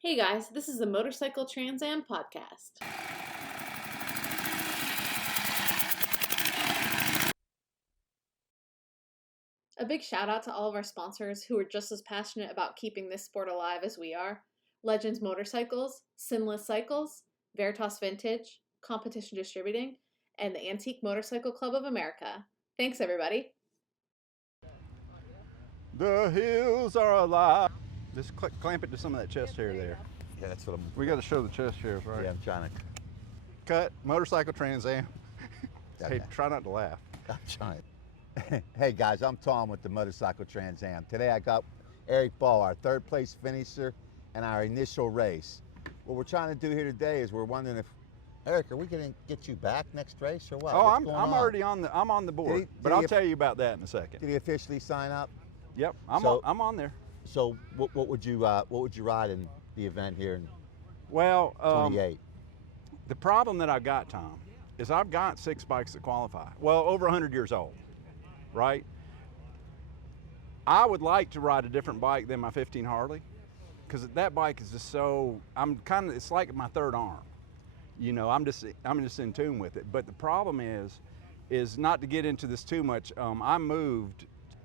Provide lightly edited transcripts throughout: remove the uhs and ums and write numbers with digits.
Hey guys, this is the Motorcycle TransAm Podcast. A big shout out to all of our sponsors who are just as passionate about keeping this sport alive as we are. Legends Motorcycles, Sinless Cycles, Veritas Vintage, Competition Distributing, and the Antique Motorcycle Club of America. Thanks everybody. The hills are alive. Just clamp it to some of that chest hair there. Yeah, that's what We got to show the chest hairs, right? I'm trying to. Cut. Motorcycle TransAm. Okay. Hey, try not to laugh. I'm trying. Hey guys, I'm Tom with the Motorcycle TransAm. Today I got Erik Bahl, our third place finisher and our initial race. What we're trying to do here today is we're wondering if, Erik, are we going to get you back next race or what? Oh, What's I'm already on the board, but I'll tell you about that in a second. Did he officially sign up? Yep, I'm on there. So what would you ride in the event here in Well, 28? the problem that I've got, Tom, is I've got 6 bikes that qualify. Well, over 100 years old, right? I would like to ride a different bike than my 15 Harley, because that bike is just so, it's like my third arm. You know, I'm just in tune with it. But the problem is not to get into this too much. I moved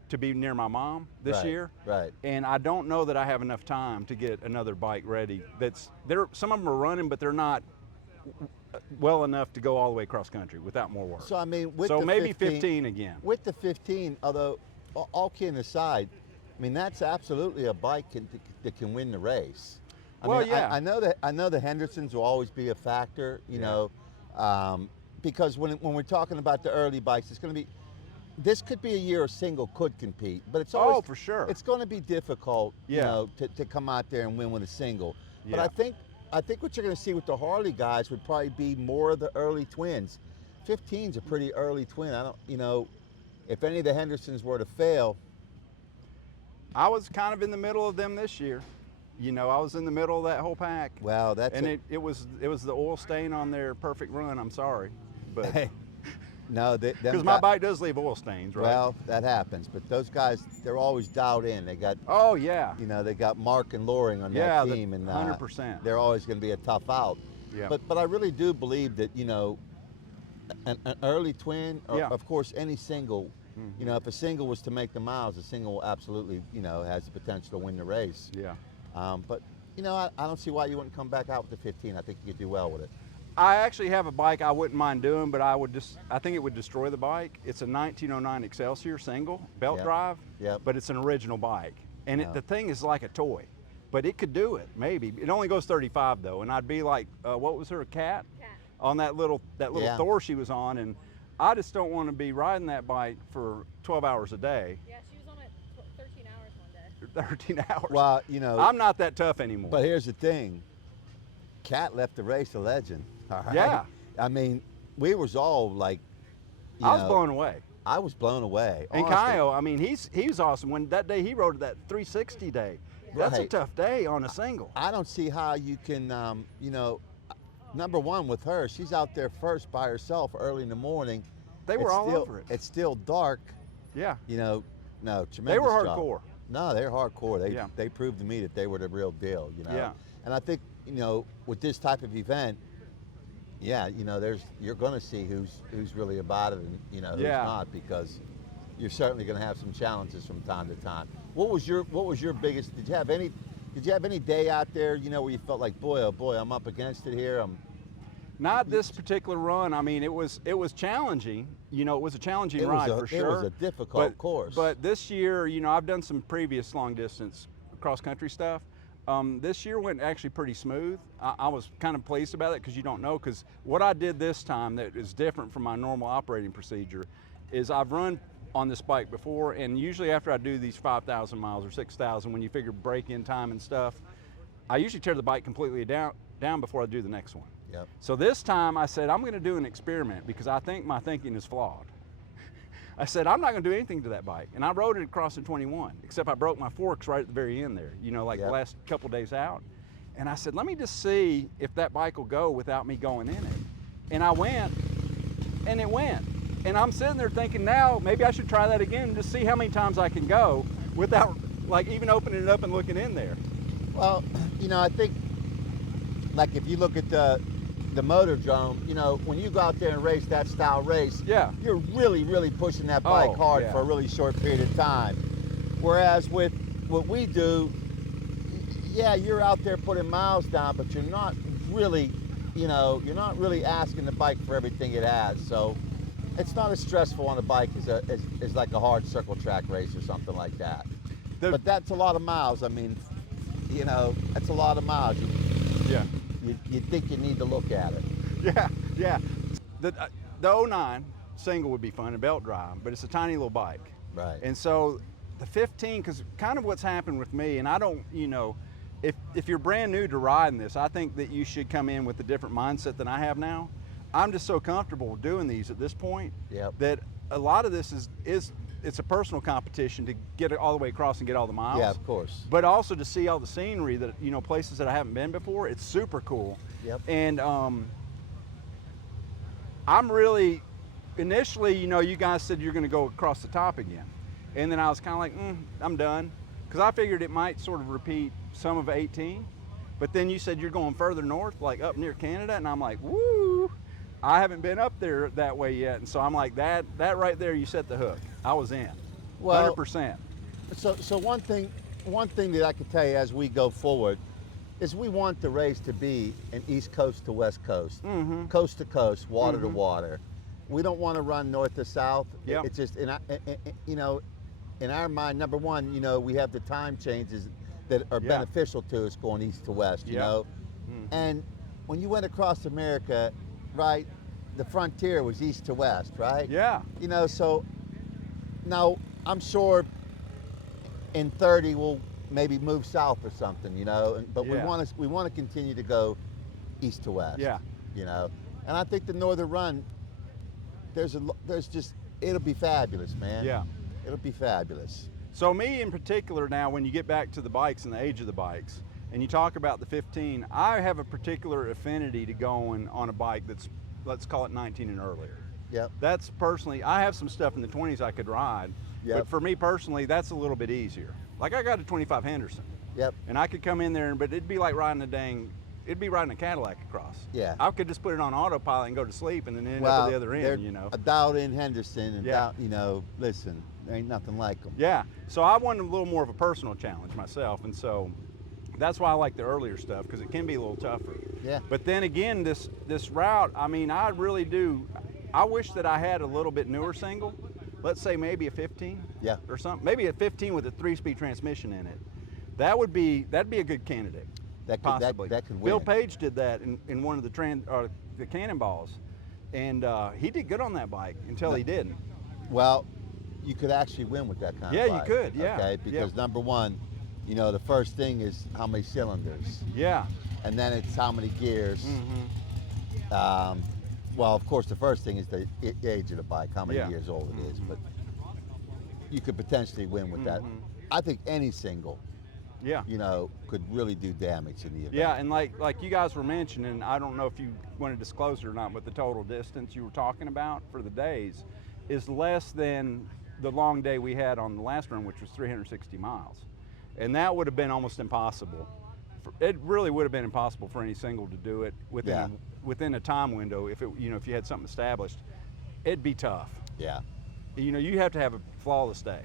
to be near my mom this year, Right. and I don't know that I have enough time to get another bike ready. Some of them are running, but they're not well enough to go all the way cross country without more work. So I mean, maybe 15 again. With the 15, although all kidding aside, I mean that's absolutely a bike that can win the race. I know the Hendersons will always be a factor, you know, because when we're talking about the early bikes, it's going to be. This could be a year a single could compete, but it's always, for sure. It's going to be difficult, you know, to come out there and win with a single. But I think what you're going to see with the Harley guys would probably be more of the early twins. 15's a pretty early twin. If any of the Hendersons were to fail. I was kind of in the middle of them this year. You know, I was in the middle of that whole pack. Well, it was the oil stain on their perfect run. I'm sorry, but. No, because my bike does leave oil stains, right? Well, that happens, but those guys, they're always dialed in. They got, you know, they got Mark and Loring on that team, and 100%. They're always going to be a tough out. Yeah. But I really do believe that, you know, an early twin, or of course any single, you know, if a single was to make the miles, a single absolutely, you know, has the potential to win the race. Yeah. But you know, I don't see why you wouldn't come back out with the 15. I think you could do well with it. I actually have a bike I wouldn't mind doing, but I think it would destroy the bike. It's a 1909 Excelsior single, belt drive, but it's an original bike. And the thing is like a toy, but it could do it, maybe. It only goes 35 though, and I'd be like, what was her, Cat? On that little Thor she was on, and I just don't want to be riding that bike for 12 hours a day. Yeah, she was on it 13 hours one day. 13 hours. Well, you know. I'm not that tough anymore. But here's the thing. Cat left the race a legend. All right? Yeah. I mean, we was all like, I was blown away. I was blown away. And Kyle, I mean, he was awesome. When that day he rode that 360 day, that's a tough day on a single. I don't see how you can, you know, number one with her, she's out there first by herself early in the morning. They were all over it. It's still dark. Yeah. You know, no, tremendous They were job. hardcore. No, they're hardcore. They proved to me that they were the real deal, you know. Yeah. And I think, you know, with this type of event, you know, you're going to see who's really about it and, you know, who's not, because you're certainly going to have some challenges from time to time. What was your biggest, did you have any day out there, you know, where you felt like, boy, oh boy, I'm up against it here? Not this particular run. I mean, it was challenging. You know, it was a challenging ride for sure. It was a difficult course. But this year, you know, I've done some previous long distance cross country stuff. This year went actually pretty smooth. I was kind of pleased about it, because you don't know, because what I did this time that is different from my normal operating procedure is I've run on this bike before, and usually after I do these 5,000 miles or 6,000, when you figure break-in time and stuff, I usually tear the bike completely down before I do the next one. Yep. So this time I said, I'm going to do an experiment, because I think my thinking is flawed. I said, I'm not going to do anything to that bike. And I rode it across the 21, except I broke my forks right at the very end there, you know, like the last couple days out. And I said, let me just see if that bike will go without me going in it. And I went, and it went. And I'm sitting there thinking, now maybe I should try that again and just see how many times I can go without like even opening it up and looking in there. Well, you know, I think like if you look at the motor drone, you know, when you go out there and race that style race, Yeah. you're really, really pushing that bike hard for a really short period of time. Whereas with what we do, yeah, you're out there putting miles down, but you're not really, you know, you're not really asking the bike for everything it has. So it's not as stressful on the bike as like a hard circle track race or something like that. But that's a lot of miles. I mean, you know, that's a lot of miles. Yeah. You think you need to look at it. Yeah. The 09 single would be fun, a belt drive, but it's a tiny little bike. Right. And so the 15, because kind of what's happened with me, and I don't, you know, if you're brand new to riding this, I think that you should come in with a different mindset than I have now. I'm just so comfortable doing these at this point that a lot of this is it's a personal competition to get it all the way across and get all the miles. Yeah, of course. But also to see all the scenery that, you know, places that I haven't been before. It's super cool. Yep. And I'm really, initially, you know, you guys said you're going to go across the top again. And then I was kind of like, I'm done. Because I figured it might sort of repeat some of 18. But then you said you're going further north, like up near Canada. And I'm like, woo, I haven't been up there that way yet. And so I'm like, that right there, you set the hook. I was in, 100%. So one thing that I can tell you as we go forward is we want the race to be an East Coast to West Coast, coast to coast, water to water. We don't want to run north to south. Yep. It's just, you know, in our mind, number one, you know, we have the time changes that are beneficial to us going east to west, you know. And when you went across America, right, the frontier was east to west, right? Yeah. You know, so now I'm sure in 30 we'll maybe move south or something, you know, but we want to continue to go east to west. Yeah. You know, and I think the Northern Run, there's just, it'll be fabulous, man. Yeah. It'll be fabulous. So me in particular now, when you get back to the bikes and the age of the bikes, and you talk about the 15, I have a particular affinity to going on a bike that's, let's call it 19 and earlier. Yep. That's personally, I have some stuff in the 20s I could ride, but for me personally, that's a little bit easier. Like I got a 25 Henderson. Yep. And I could come in there, but it'd be like riding it'd be riding a Cadillac across. Yeah. I could just put it on autopilot and go to sleep and then end up at the other end, you know. A dialed in Henderson and you know, listen, there ain't nothing like them. Yeah, so I wanted a little more of a personal challenge myself, and so that's why I like the earlier stuff, because it can be a little tougher. Yeah. But then again, this route, I mean, I really do, I wish that I had a little bit newer single, let's say maybe a 15 or something, maybe a 15 with a 3-speed transmission in it. That'd be a good candidate. Possibly. That could win. Bill Page did that in one of the Cannonballs, and he did good on that bike until he didn't. Well, you could actually win with that kind of bike. Yeah, you could, yeah. Okay, because number one, you know, the first thing is how many cylinders. Yeah. And then it's how many gears. Well, of course, the first thing is the age of the bike, how many years old it is, but you could potentially win with that. I think any single, you know, could really do damage in the event. Yeah, and like you guys were mentioning, I don't know if you want to disclose it or not, but the total distance you were talking about for the days is less than the long day we had on the last run, which was 360 miles. And that would have been almost impossible. It really would have been impossible for any single to do it within a time window. If if you had something established, it'd be tough. Yeah. You know, you have to have a flawless day.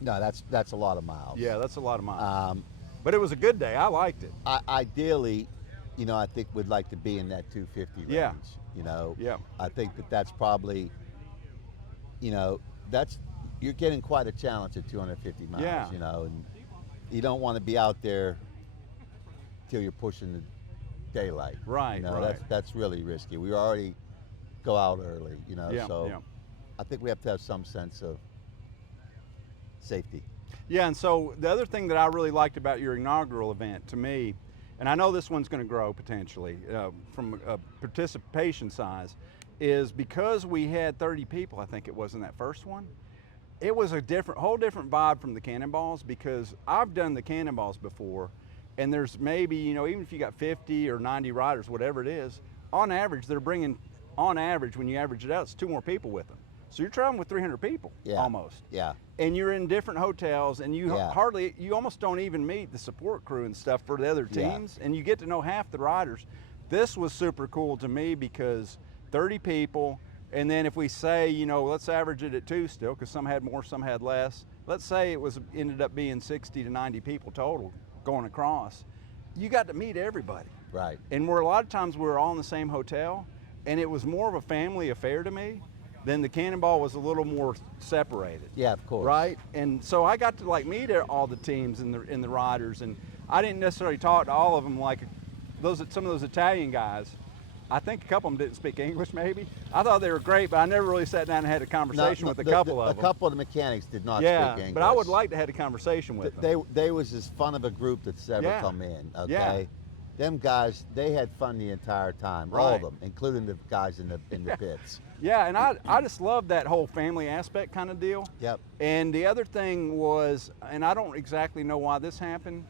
No, that's a lot of miles. Yeah, that's a lot of miles. But it was a good day. I liked it. Ideally, you know, I think we'd like to be in that 250 range. Yeah. You know. Yeah. I think that's probably, you know, you're getting quite a challenge at 250 miles. Yeah. You know, and you don't want to be out there till you're pushing the daylight. Right. You know, right. that's really risky. We already go out early. You know. Yeah, so yeah. I think we have to have some sense of safety. Yeah, and so the other thing that I really liked about your inaugural event, to me, and I know this one's going to grow potentially from a participation size, is because we had 30 people, I think it was in that first one, it was a whole different vibe from the Cannonballs, because I've done the Cannonballs before, and there's maybe, you know, even if you got 50 or 90 riders, whatever it is, on average, they're bringing, on average, when you average it out, it's 2 more people with them. So you're traveling with 300 people almost. Yeah. And you're in different hotels, and you you almost don't even meet the support crew and stuff for the other teams, and you get to know half the riders. This was super cool to me because 30 people, and then if we say, you know, let's average it at 2 still, because some had more, some had less. Let's say it ended up being 60 to 90 people total going across. You got to meet everybody. Right. And a lot of times we were all in the same hotel, and it was more of a family affair to me. Then the Cannonball was a little more separated. Yeah, of course. Right? And so I got to like meet all the teams and the riders, and I didn't necessarily talk to all of them like some of those Italian guys. I think a couple of them didn't speak English maybe. I thought they were great, but I never really sat down and had a conversation with a couple of them. A couple of the mechanics did not speak English. Yeah, but I would like to have a conversation with them. They was as fun of a group that's ever come in, okay? Yeah. Them guys, they had fun the entire time, all of them, including the guys in the pits. Yeah, and I just love that whole family aspect kind of deal. Yep. And the other thing was, and I don't exactly know why this happened,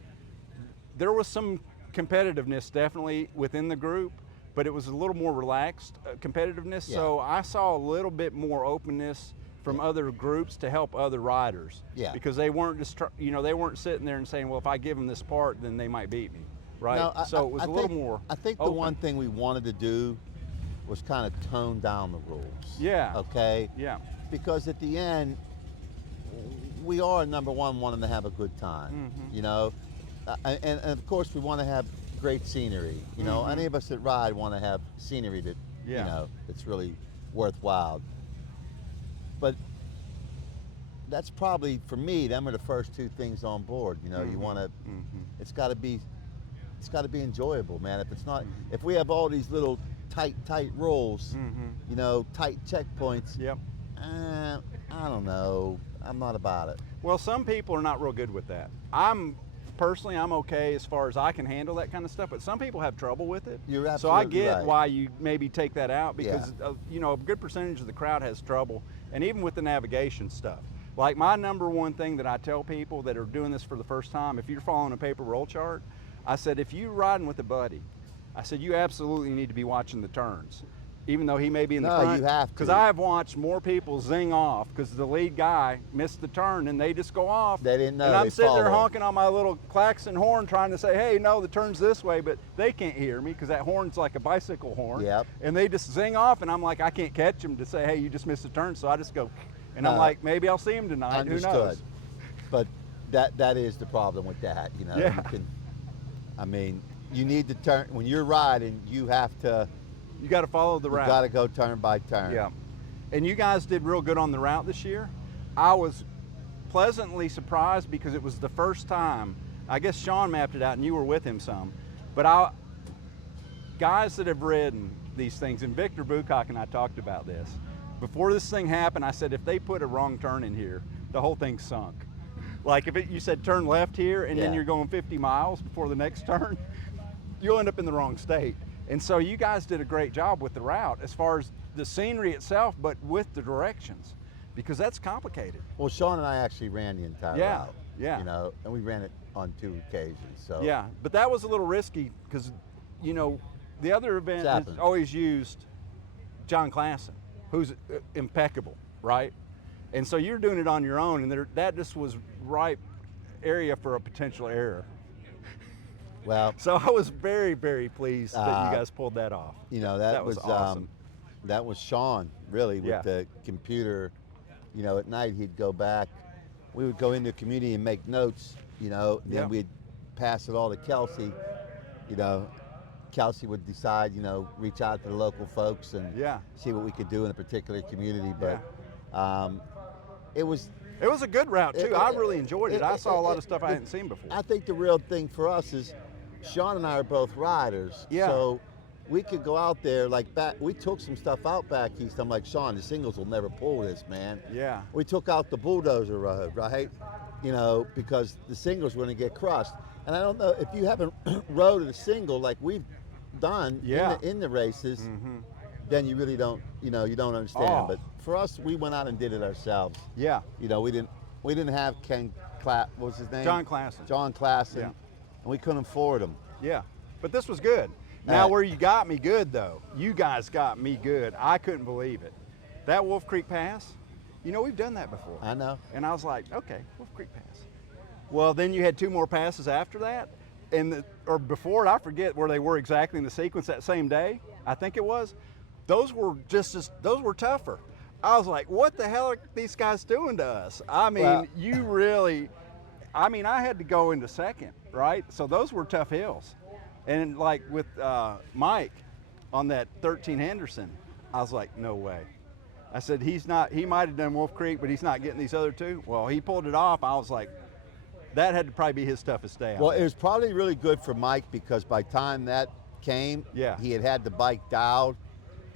there was some competitiveness definitely within the group, but it was a little more relaxed competitiveness. Yeah. So I saw a little bit more openness from other groups to help other riders. Yeah. Because they weren't just, they weren't sitting there and saying, well, if I give them this part, then they might beat me. Right. No, so it was a little more. I think open. The one thing we wanted to do was kind of tone down the rules. Yeah. Okay. Yeah. Because at the end, we are number one wanting to have a good time. Mm-hmm. You know, and of course we want to have great scenery. You know, any of us that ride want to have scenery that you know that's really worthwhile. But that's probably for me. Them are the first two things on board. You know, you want to. It's got to be enjoyable, man. If it's not, if we have all these little tight rules, you know, tight checkpoints. Yep. I don't know. I'm not about it. Well, some people are not real good with that. I'm okay as far as I can handle that kind of stuff, but some people have trouble with it. You're absolutely so I get right. why you maybe take that out because you know, a good percentage of the crowd has trouble, and even with the navigation stuff. Like my number one thing that I tell people that are doing this for the first time, if you're following a paper roll chart, I said, if you're riding with a buddy, I said, you absolutely need to be watching the turns, even though he may be in the front. No, you have to. Because I have watched more people zing off because the lead guy missed the turn and they just go off. They didn't know. And I'm sitting there honking on my little klaxon horn trying to say, hey, no, the turn's this way, but they can't hear me because that horn's like a bicycle horn. Yep. And they just zing off, and I'm like, I can't catch them to say, hey, you just missed the turn. So I just go, and I'm like, maybe I'll see him tonight. Understood. Who knows? But that is the problem with that, you know. Yeah. I mean, you need to turn, when you're riding, you have to. You got to follow the route. You got to go turn by turn. Yeah. And you guys did real good on the route this year. I was pleasantly surprised because it was the first time, I guess Sean mapped it out and you were with him some, but guys that have ridden these things, and Victor Bucock and I talked about this, before this thing happened, I said, if they put a wrong turn in here, the whole thing sunk. Like if you said turn left here and then you're going 50 miles before the next turn, you'll end up in the wrong state. And so you guys did a great job with the route as far as the scenery itself, but with the directions, because that's complicated. Well, Sean and I actually ran the entire route. Yeah. You know, and we ran it on 2 occasions. So. Yeah, but that was a little risky because, you know, the other event has always used John Klassen, who's impeccable, right? And so you're doing it on your own, and that just was ripe area for a potential error. Well, so I was very, very pleased that you guys pulled that off. You know, that was awesome. That was Sean, really, with the computer. You know, at night he'd go back. We would go into the community and make notes, you know, and then we'd pass it all to Kelsey. You know, Kelsey would decide, you know, reach out to the local folks and see what we could do in a particular community. But it was a good route too. I really enjoyed it. I saw a lot of stuff I hadn't seen before. I think the real thing for us is Sean and I are both riders. Yeah. So we could go out there, like we took some stuff out back east. I'm like, Sean, the singles will never pull this, man. Yeah. We took out the bulldozer road, right? You know, because the singles were going to get crushed. And I don't know if you haven't rode a single like we've done in the races, then you really don't, you know, you don't understand. Oh. But for us, we went out and did it ourselves. Yeah. You know, we didn't have what was his name? John Klassen. John Klassen. Yeah. And we couldn't afford him. Yeah. But this was good. Now where you got me good though, you guys got me good. I couldn't believe it. that Wolf Creek Pass, you know, we've done that before. I know. And I was like, okay, Wolf Creek Pass. Well, then you had 2 more passes after that, or before it, I forget where they were exactly in the sequence that same day. I think it was. Those were those were tougher. I was like, what the hell are these guys doing to us? I mean, I had to go into second, right? So those were tough hills. And like with Mike on that 13 Henderson, I was like, no way. I said, he might have done Wolf Creek, but he's not getting these other 2. Well, he pulled it off. I was like, that had to probably be his toughest day. Well, it was probably really good for Mike because by the time that came, he had the bike dialed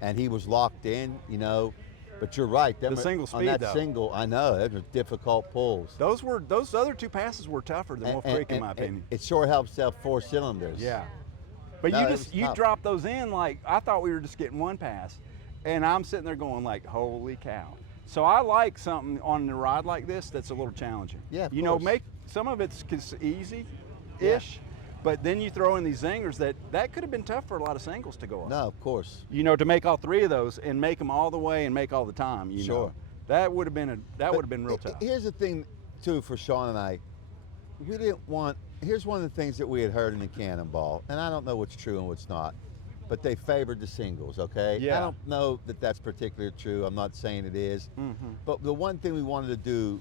and he was locked in, you know. But you're right. The single speed, on that though. single, I know, those were difficult pulls. Those other 2 passes were tougher than Wolf Creek, in my opinion. It sure helps to have 4 cylinders. Yeah. But you drop those in like, I thought we were just getting 1 pass. And I'm sitting there going like, holy cow. So I like something on the ride like this that's a little challenging. Yeah, you know, some of it's easy-ish, but then you throw in these zingers that could have been tough for a lot of singles to go up. No, of course. You know, to make all 3 of those and make them all the way and make all the time. You know, that would have been real tough. Here's the thing, too, for Sean and I. We didn't want. Here's one of the things that we had heard in the Cannonball, and I don't know what's true and what's not, but they favored the singles. Okay. Yeah. I don't know that that's particularly true. I'm not saying it is. Mm-hmm. But the one thing we wanted to do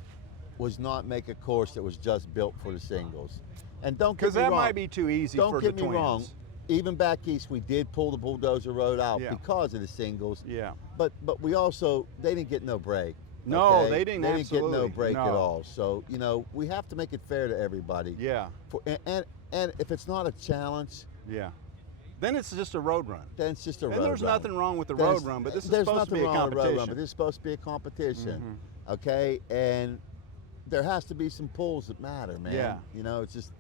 was not make a course that was just built for the singles. And don't get me wrong. Because that might be too easy for the twins. Don't get me wrong. Even back east, we did pull the Bulldozer Road out Yeah. because of the singles. Yeah. But we also, they didn't get no break. No, okay? they didn't. They didn't get no absolutely. break No. at all. So, you know, we have to make it fair to everybody. Yeah. And if it's not a challenge, Yeah. Then it's just a road run. then it's just a road run. And there's nothing wrong with the Then road it's- run, but this is there's supposed to be nothing a wrong with competition. road run, but this is supposed to be a competition. Mhm. Okay? And there has to be some pulls that matter, man. Yeah. You know, it's just,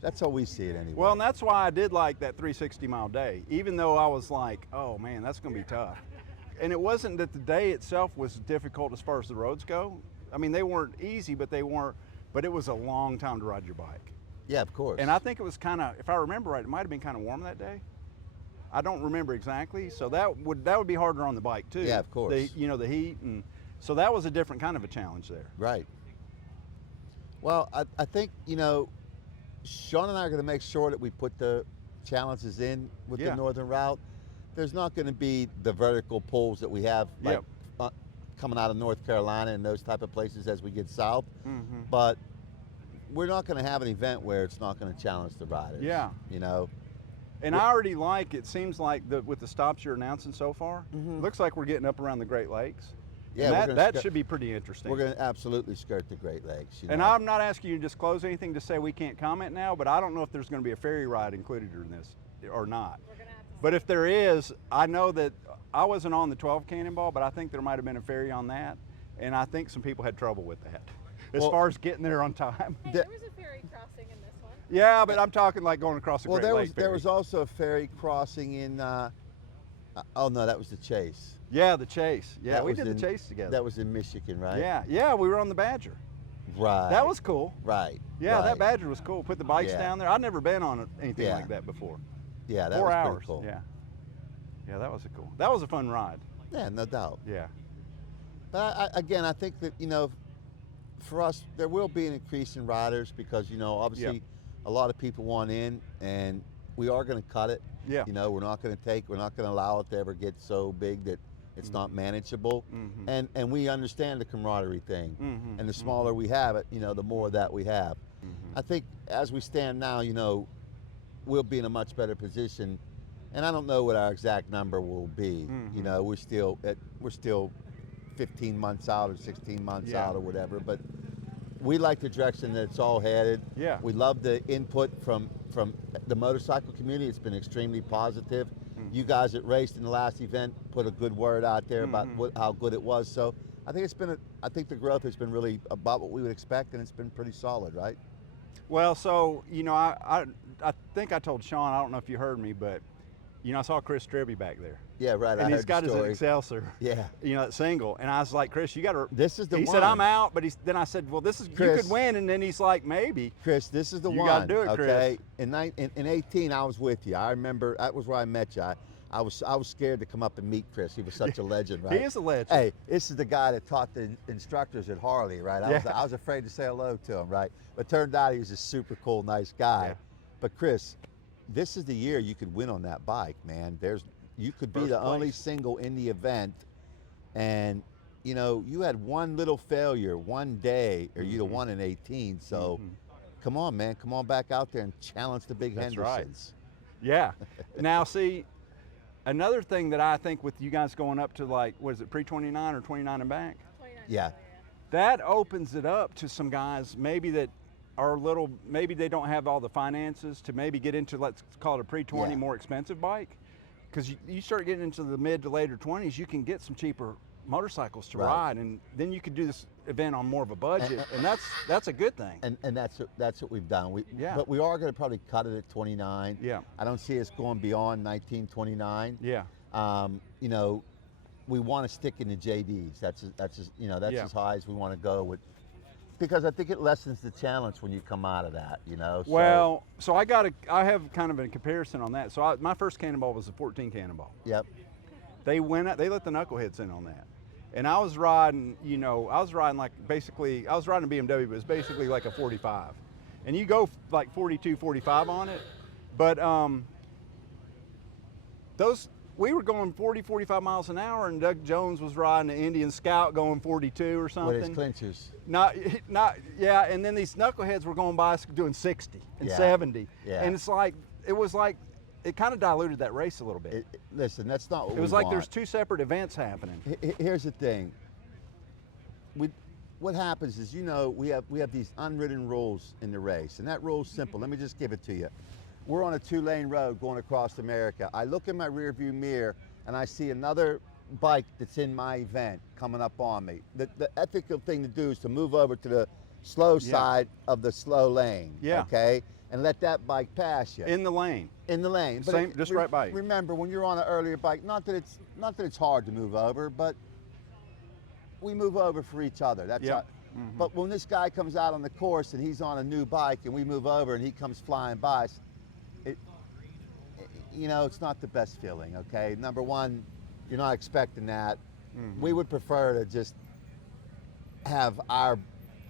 that's how we see it anyway. Well, and that's why I did like that 360-mile day, even though I was like, oh, man, that's going to be tough. And it wasn't that the day itself was difficult as far as the roads go. I mean, they weren't easy, but it was a long time to ride your bike. Yeah, of course. And I think it was kind of, if I remember right, it might have been kind of warm that day. I don't remember exactly, so that would be harder on the bike too. Yeah, of course. The heat, and so that was a different kind of a challenge there. Right. Well, I think, you know, Sean and I are going to make sure that we put the challenges in with the northern route. There's not going to be the vertical pulls that we have like coming out of North Carolina and those type of places as we get south. Mm-hmm. But we're not going to have an event where it's not going to challenge the riders. Yeah. You know. And I already like, it seems like with the stops you're announcing so far, Mhm. looks like we're getting up around the Great Lakes. Yeah, and that should be pretty interesting. We're going to absolutely skirt the Great Lakes. You And know? I'm not asking you to disclose anything to say we can't comment now, but I don't know if there's going to be a ferry ride included in this or not. We're gonna have to But if there is, I know that I wasn't on the 12 Cannonball, but I think there might have been a ferry on that, and I think some people had trouble with that as Well- far as getting there on time. Hey, The- there was a ferry crossing in this one. Yeah, but I'm talking like going across the Well, Great Lake. there was also a ferry crossing in. Oh no, that was the Chase. Yeah, the Chase. Yeah, That we was did in- the Chase together. That was in Michigan, right? Yeah, we were on the Badger. Right. That was cool. right. Yeah, right. that Badger was cool. Put the bikes Yeah. down there. I'd never been on anything Yeah. like that before. Yeah, that 4 was hours. pretty cool. Yeah, that was cool. That was a fun ride. Yeah, no doubt. Yeah. But again, I think that, you know, for us, there will be an increase in riders because, you know, obviously a lot of people want in and we are going to cut it. Yeah. You know, we're not going to allow it to ever get so big that it's not manageable. Mhm. And we understand the camaraderie thing. Mhm. And the smaller we have it, you know, the more that we have. Mhm. I think as we stand now, you know, we'll be in a much better position. And I don't know what our exact number will be. You Mhm. know, we're still 15 months out or 16 months Yeah. out or whatever. But we like the direction that it's all headed. Yeah. We love the input from the motorcycle community. It's been extremely positive. You guys that raced in the last event put a good word out there about how good it was. So I think I think the growth has been really about what we would expect, and it's been pretty solid, right? Well, so, you know, I think I told Sean, I don't know if you heard me, but, you know, I saw Chris Stribby back there. Yeah, right. And I he's heard got the his story. Excelsior, Yeah. you know, that single. And I was like, Chris, you got to. This is the he one. said, I'm out. But then I said, well, this is, you Chris. could win. And then he's like, maybe. Chris, this is the You one. gotta do it, okay? Chris. In 18, I was with you. I remember that was where I met you. I was scared to come up and meet Chris. He was such a legend, right? He is a legend. Hey, this is the guy that taught the instructors at Harley, right? I was afraid to say hello to him, right? But turned out he was a super cool, nice guy. Yeah. But Chris, this is the year you could win on that bike, man. You could be the only single in the event, and you know, you had one little failure one day, or you'd have won in 18. So, come on, man, come on back out there and challenge the big That's Hendersons. Right. Yeah. Now, see, another thing that I think with you guys going up to like, what is it, pre-29 or 29 and back? 29. Yeah. That opens it up to some guys maybe that are a little, maybe they don't have all the finances to maybe get into, let's call it a pre-20 more expensive bike. Because you start getting into the mid to later 20s, you can get some cheaper motorcycles to ride, and then you could do this event on more of a budget, and that's a good thing. And that's what we've done. Yeah. But we are going to probably cut it at 29. Yeah. I don't see us going beyond 1929. Yeah. You know, we want to stick in the JDs. That's as high as we want to go with, because I think it lessens the challenge when you come out of that. You know. Well, so I have kind of a comparison on that. So my first Cannonball was a 14 Cannonball. Yep. They let the knuckleheads in on that. And I was riding, like basically, I was riding a BMW, but it's basically like a 45. And you go like 42, 45 on it. But we were going 40, 45 miles an hour, and Doug Jones was riding an Indian Scout going 42 or something. With his clinchers. Yeah, and then these knuckleheads were going by us doing 60 and 70. Yeah. And it kind of diluted that race a little bit. Listen, that's not what we want. It was like there's two separate events happening. Here's the thing. What happens is, we have these unwritten rules in the race, and that rule's simple. Let me just give it to you. We're on a 2-lane road going across America. I look in my rearview mirror and I see another bike that's in my event coming up on me. The ethical thing to do is to move over to the slow side of the slow lane. Yeah. Okay, and let that bike pass you. In the lane. In the lane. Same, just right by you. Remember, when you're on an earlier bike, not that it's hard to move over, but we move over for each other. That's But when this guy comes out on the course and he's on a new bike and we move over and he comes flying by, it's not the best feeling. Okay, number one, you're not expecting that. We would prefer to just have our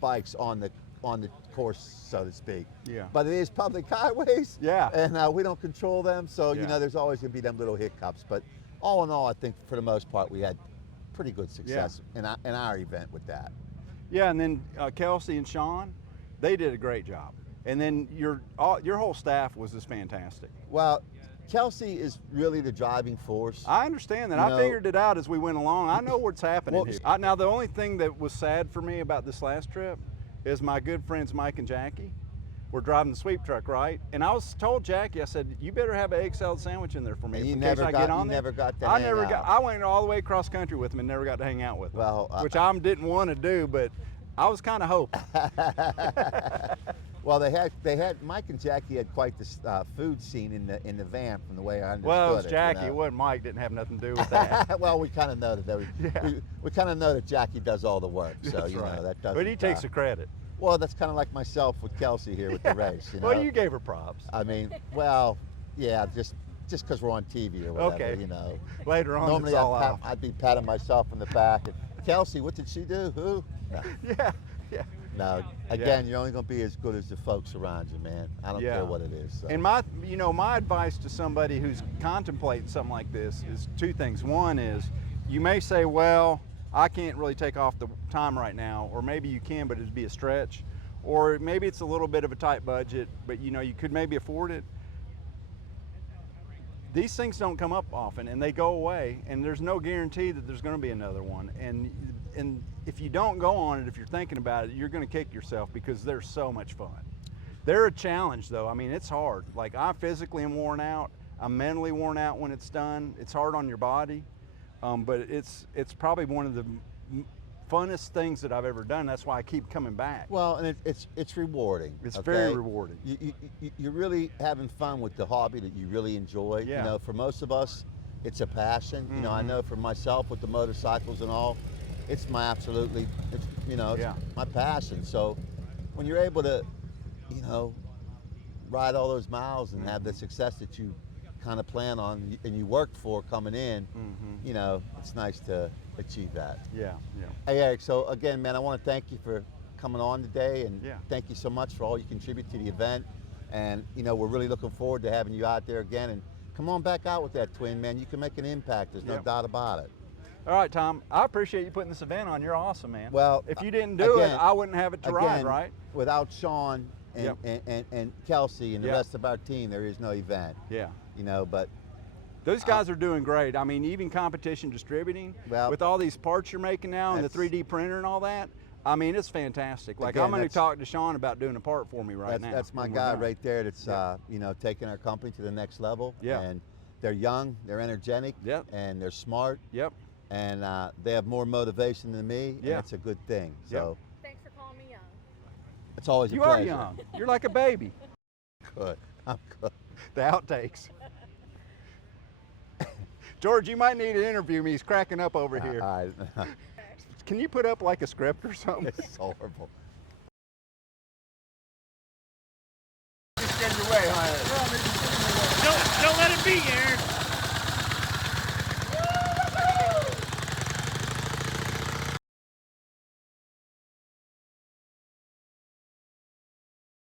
bikes on the course, so to speak. Yeah. But it is public highways. Yeah. And we don't control them, so there's always going to be them little hiccups. But all in all, I think for the most part we had pretty good success in our event with that. Yeah, and then Kelsey and Sean, they did a great job. And then your whole staff was just fantastic. Well, Kelsey is really the driving force. I understand that. I figured it out as we went along. I know what's happening here. Now, the only thing that was sad for me about this last trip is my good friends Mike and Jackie were driving the sweep truck, right? And I was told Jackie, I said, you better have an egg salad sandwich in there for me in case I get on there. You never got to hang out. I went all the way across country with them and never got to hang out with them, which I didn't want to do, but I was kind of hoping. Well, they had Mike and Jackie had quite the food scene in the van, from the way I understood it. Well, it was Jackie. It wasn't Mike. Didn't have nothing to do with that. Well, we kind of know that we kind of know that Jackie does all the work. So That's right. That doesn't. But he takes the credit. Well, that's kind of like myself with Kelsey here with the race. Well, you gave her props. I mean, just because we're on TV or whatever. Okay. Later on, normally I'd be patting myself on the back. And, Kelsey, what did she do? Who? No. Yeah. No, again, you're only going to be as good as the folks around you, man. I don't care what it is. So. And my advice to somebody who's contemplating something like this is two things. One is, you may say, well, I can't really take off the time right now, or maybe you can, but it'd be a stretch. Or maybe it's a little bit of a tight budget, but you could maybe afford it. These things don't come up often, and they go away, and there's no guarantee that there's going to be another one. And if you don't go on it, if you're thinking about it, you're going to kick yourself, because they're so much fun. They're a challenge, though. I mean, it's hard. Like, I physically am worn out. I'm mentally worn out when it's done. It's hard on your body, but it's probably one of the funnest things that I've ever done. That's why I keep coming back. Well, and it's rewarding. It's very rewarding. You're really having fun with the hobby that you really enjoy. Yeah. For most of us, it's a passion. Mm-hmm. I know for myself with the motorcycles and all, it's my my passion. So when you're able to, ride all those miles and have the success that you kind of plan on and you worked for coming in, you know, it's nice to achieve that. Yeah, yeah. Hey, Eric, so again, man, I want to thank you for coming on today, and Yeah. thank you so much for all you contribute to the event. And, you know, we're really looking forward to having you out there again. And come on back out with that twin, man. You can make an impact. There's no Yep. doubt about it. All right, Tom, I appreciate you putting this event on. You're awesome, man. Well, if you didn't do again, it, I wouldn't have it to ride, again, right? Without Sean and, Yep. and Kelsey and the Yep. rest of our team, there is no event. Yeah. You know, but Those guys are doing great. I mean, even competition distributing, Well, with all these parts you're making now and the that's- 3D printer and all that, I mean, it's fantastic. Like, Again, I'm going to that's- talk to Sean about doing a part for me right now. that's my when we're guy done. right there that's, Yeah. you know, taking our company to the next level. Yeah. And they're young, they're energetic, Yep. and they're smart, Yep. and they have more motivation than me, and Yeah. it's a good thing. Yep. So Thanks for calling me young. it's always You a are pleasure. young. You're like a baby. Good. I'm good. The outtakes. George, you might need to interview me. He's cracking up over here. Can you put up like a script or something? It's horrible. Just get your way, honey.